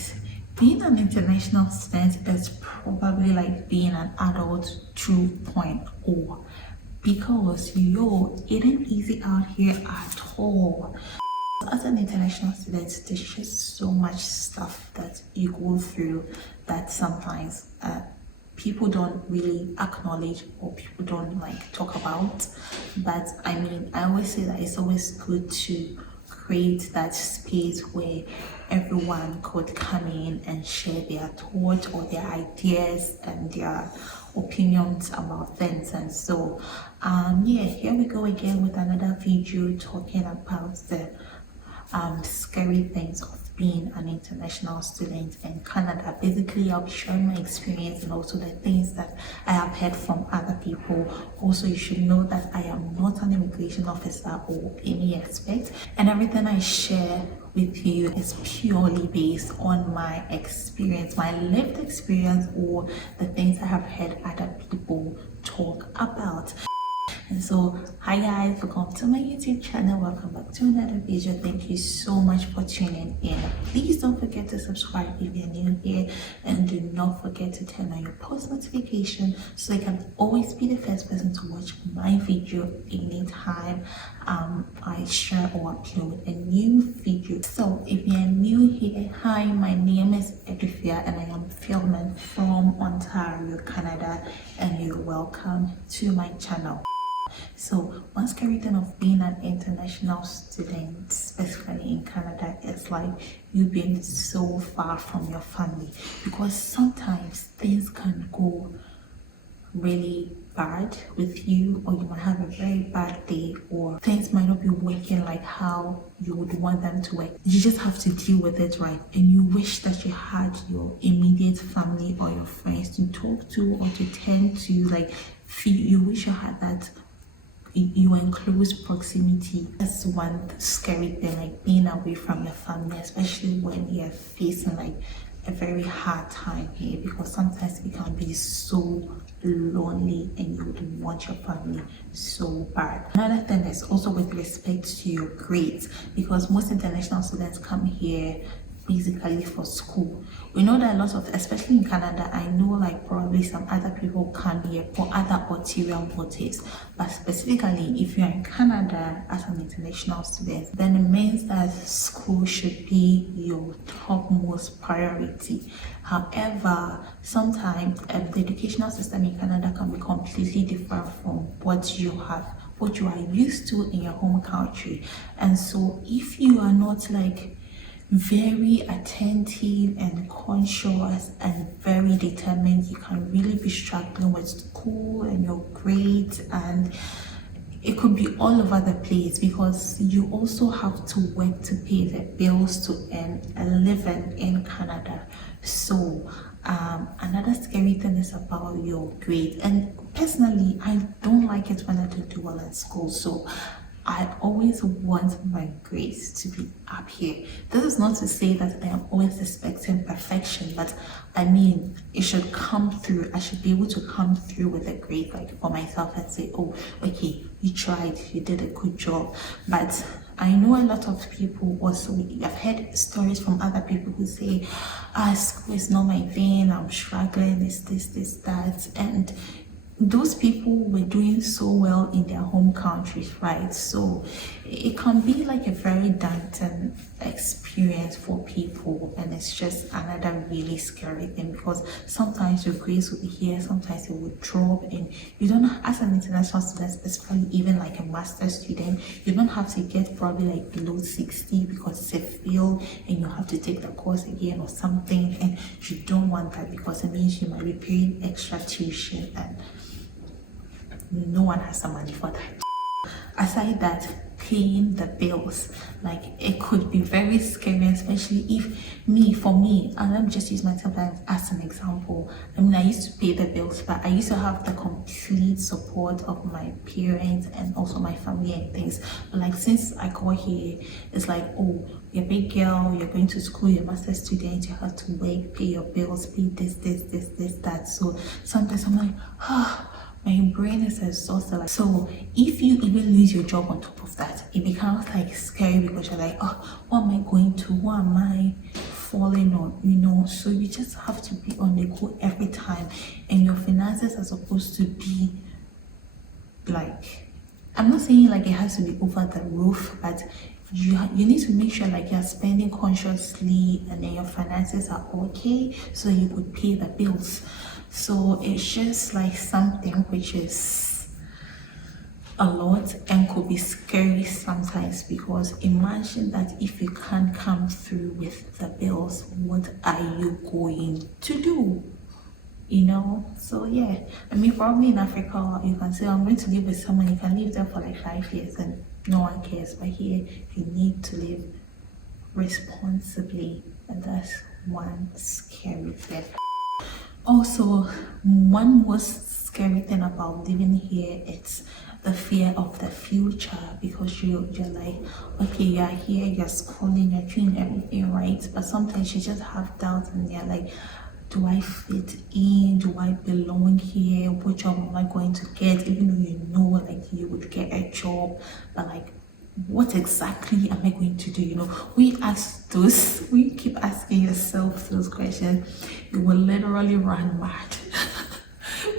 guys, being an international student is probably like being an adult 2.0 because it ain't easy out here at all. As an international student, there's just so much stuff that you go through that sometimes people don't really acknowledge or people don't like talk about. But I mean, I always say that it's always good to create that space where everyone could come in and share their thoughts or their ideas and their opinions about things. And so yeah, here we go again with another video talking about the scary things of being an international student in Canada. Basically, I'll be sharing my experience and also the things that I have heard from other people. Also, you should know that I am not an immigration officer or any expert, and everything I share with you is purely based on my experience, my lived experience, or the things I have heard other people talk about. And so, hi guys, welcome to my YouTube channel. Welcome back to another video. Thank you so much for tuning in. Please don't forget to subscribe if you're new here, and do not forget to turn on your post notification so you can always be the first person to watch my video anytime I share or upload a new video. So if you're new here, hi, my name is Edufia and I am filming from Ontario, Canada, and you're welcome to my channel. So one scary thing of being an international student, specifically in Canada, is like you being so far from your family, because sometimes things can go really bad with you, or you might have a very bad day, or things might not be working like how you would want them to work. You just have to deal with it, right? And you wish that you had your immediate family or your friends to talk to or to turn to, like you wish you had that. You are in close proximity. That's one scary thing, like being away from your family, especially when you're facing like a very hard time here, because sometimes it can be so lonely and you would want your family so bad. Another thing is also with respect to your grades, because most international students come here basically for school. We know that a lot of, especially in Canada, I know like probably some other people come here for other ulterior motives, but specifically if you're in Canada as an international student, then it means that school should be your topmost priority. However, sometimes the educational system in Canada can be completely different from what you are used to in your home country. And so if you are not like very attentive and conscious and very determined, you can really be struggling with school and your grades, and it could be all over the place because you also have to work to pay the bills to earn a living in Canada. So another scary thing is about your grades, and personally I don't like it when I don't do well in school. So I always want my grades to be up here. This is not to say that I am always expecting perfection, but I mean, it should come through. I should be able to come through with a grade like for myself and say, oh, okay, you tried, you did a good job. But I know a lot of people also, I've heard stories from other people who say, school is not my thing, I'm struggling, it's this, that. And those people were doing so well in their home countries, right? So it can be like a very daunting experience for people, and it's just another really scary thing because sometimes your grades will be here, sometimes it will drop, and you don't, as an international student, especially even like a master's student, you don't have to get probably like below 60 because it's a field and you have to take the course again or something, and you don't want that because it means you might be paying extra tuition, and no one has the money for that. Aside that, paying the bills, like it could be very scary, especially if for me, and let me just use myself as an example. I mean, I used to pay the bills, but I used to have the complete support of my parents and also my family and things. But like since I got here, it's like, oh, you're a big girl, you're going to school, you're a master's student, you have to work, pay your bills, pay this, that. So sometimes I'm like, my brain is exhausted. So if you even lose your job on top of that, it becomes like scary because you're like, oh, what am I going to? What am I falling on, so you just have to be on the go every time, and your finances are supposed to be like, I'm not saying like it has to be over the roof, but you need to make sure like you're spending consciously and then your finances are okay so you could pay the bills. So it's just like something which is a lot and could be scary sometimes, because imagine that if you can't come through with the bills, what are you going to do? So yeah, I mean, probably in Africa you can say, I'm going to live with someone, you can live there for like 5 years and no one cares, but here you need to live responsibly, and that's one scary thing. Also, one most scary thing about living here, it's the fear of the future, because you're like, okay, you're here, you're schooling, you're doing everything right, but sometimes you just have doubts and you're like, do I fit in? Do I belong here? What job am I going to get? Even though you know like you would get a job, but like, what exactly am I going to do? We keep asking yourself those questions, you will literally run mad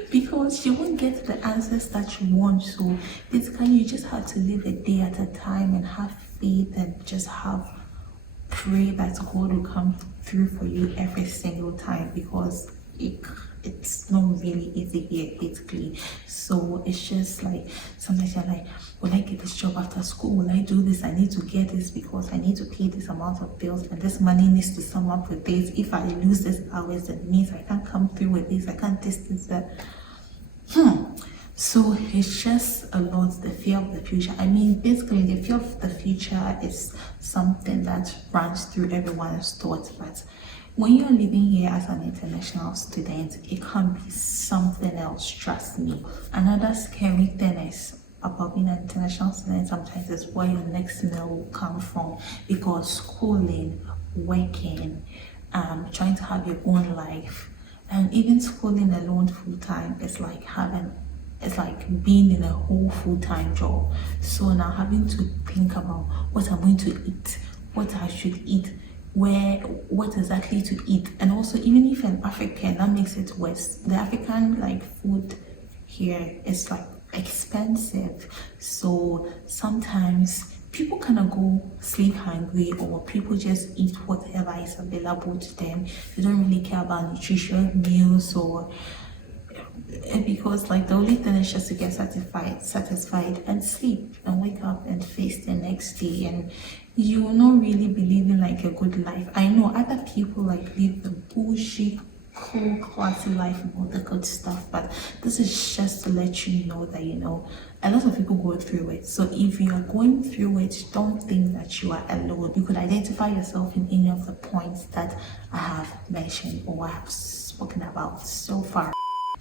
because you won't get the answers that you want. So basically you just have to live a day at a time and have faith and just pray that God will come through for you every single time, because it's not really easy here basically. So it's just like, sometimes you're like, will I get this job after school? Will I do this? I need to get this because I need to pay this amount of bills, and this money needs to sum up with this. If I lose this hours, it means I can't come through with this, I can't this that. So it's just a lot, the fear of the future. I mean, basically the fear of the future is something that runs through everyone's thoughts, but when you're living here as an international student, it can be something else, trust me. Another scary thing is about being an international student sometimes is where your next meal will come from, because schooling, working, trying to have your own life, and even schooling alone full-time is like being in a whole full-time job. So now having to think about what I'm going to eat, what I should eat, what exactly to eat. And also, even if an African, that makes it worse. The African like food here is like expensive, so sometimes people kind of go sleep hungry, or people just eat whatever is available to them. They don't really care about nutritious meals, or because like the only thing is just to get satisfied and sleep and wake up and face the next day, and you will not really be living like a good life. I know other people like live the bullshit cool classy life and all the good stuff, but this is just to let you know that a lot of people go through it. So if you are going through it, don't think that you are alone. You could identify yourself in any of the points that I have mentioned or I have spoken about so far.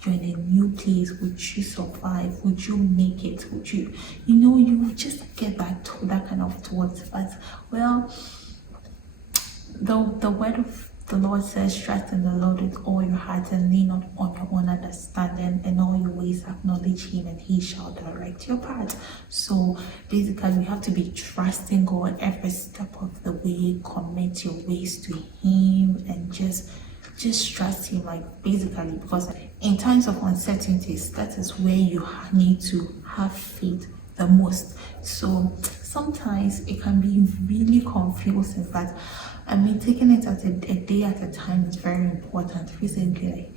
You're in a new place, would you survive? Would you make it? Would you, you would just get that kind of thoughts. But well, the word of the Lord says, trust in the Lord with all your heart and lean not on your own understanding. In all your ways acknowledge Him and He shall direct your path. So basically, you have to be trusting God every step of the way. Commit your ways to Him and just trust Him, like basically, because in times of uncertainties, that is where you need to have faith the most. So sometimes it can be really confusing, but I mean, taking it at a day at a time is very important. Recently, like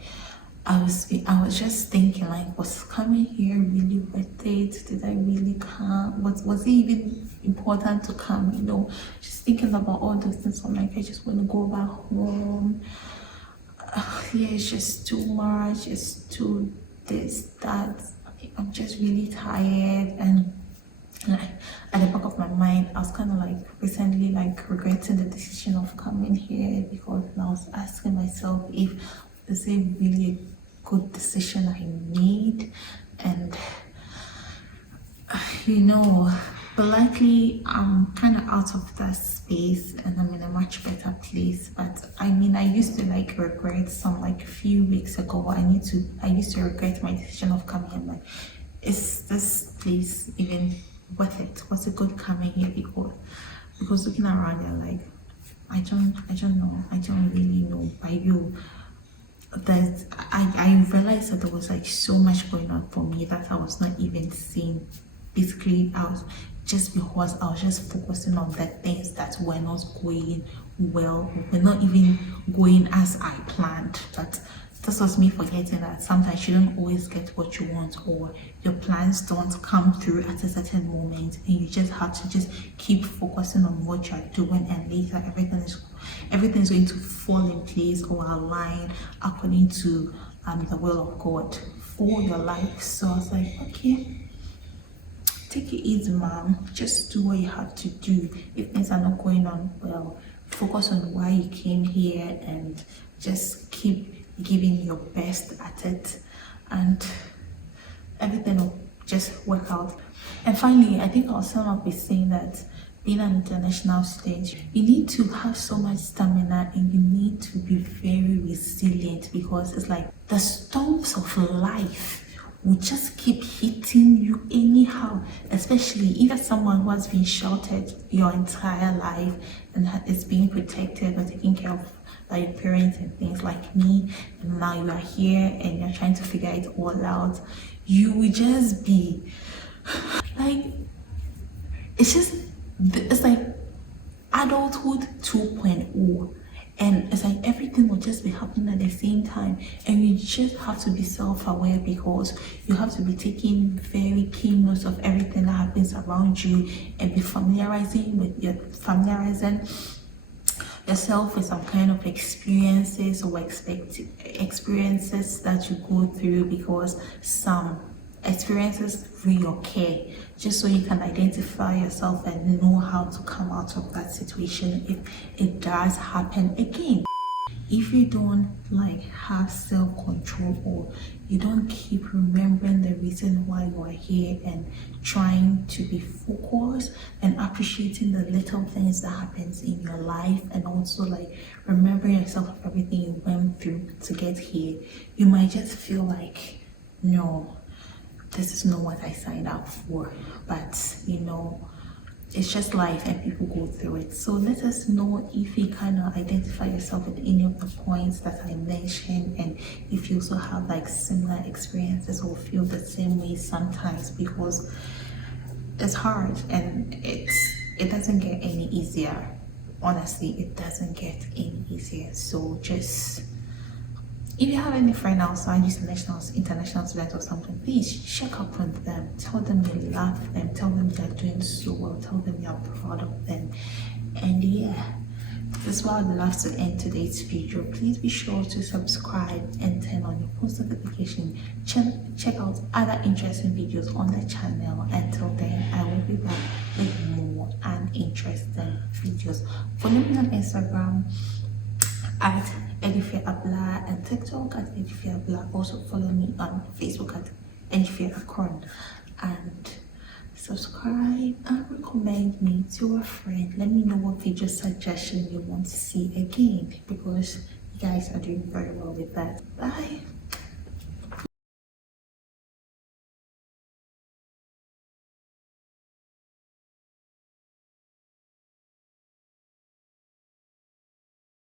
I was just thinking, like, was coming here really worth it? Did I really come? Was it even important to come? Just thinking about all those things. I'm like, I just want to go back home. Yeah, it's just too much. It's too this, that. I'm just really tired, and at the back of my mind, I was kind of like recently like regretting the decision of coming here, because I was asking myself if this is really a good decision I made, and but luckily I'm kind of out of that space and I'm in a much better place. But I mean, I used to like regret a few weeks ago. I used to regret my decision of coming here. Like, is this place even worth it? Was it good coming here? Because looking around, you're like, I don't know. I don't really know. By you, that I realized that there was like so much going on for me that I was not even seeing. Basically, I was just because I was just focusing on the things that were not going well, were not even going as I planned. But this was me forgetting that sometimes you don't always get what you want, or your plans don't come through at a certain moment, and you just have to just keep focusing on what you're doing, and later everything's going to fall in place or align according to the will of God for your life. So I was like, okay, take it easy, mom. Just do what you have to do. If things are not going on well, focus on why you came here and just keep giving your best at it, and everything will just work out. And finally, I think I'll sum up with saying that being an international student, you need to have so much stamina and you need to be very resilient, because it's like the storms of life will just keep hitting you anyhow, especially if you're someone who has been sheltered your entire life and is being protected or taken care of by your parents and things like me, and now you are here and you're trying to figure it all out. You will just be like, it's like adulthood 2.0, and it's like everything will just be happening at the same time, and you just have to be self-aware, because you have to be taking very keen notes of everything that happens around you, and be familiarizing yourself with some kind of experiences or experiences that you go through, because some experiences reoccur, just so you can identify yourself and know how to come out of that situation if it does happen again. If you don't like have self-control, or you don't keep remembering the reason why you are here and trying to be focused and appreciating the little things that happens in your life, and also like remembering yourself of everything you went through to get here, you might just feel like, no, this is not what I signed up for. But you know, it's just life and people go through it. So let us know if you kind of identify yourself with any of the points that I mentioned, and if you also have like similar experiences or feel the same way sometimes, because it's hard and it doesn't get any easier. Honestly, it doesn't get any easier. So just, if you have any friend outside these international students or something, please check up on them. Tell them you love them. Tell them they're doing so well. Tell them you're proud of them. And yeah, this is where I'd love to end today's video. Please be sure to subscribe and turn on your post notification. Check out other interesting videos on the channel. Until then, I will be back with more and interesting videos. Follow me on Instagram at ddg&hallebailey and TikTok at ddg&hallebailey. Also follow me on Facebook at ddg&hallebailey, and subscribe and recommend me to a friend. Let me know what video suggestion you want to see again, because you guys are doing very well with that. Bye.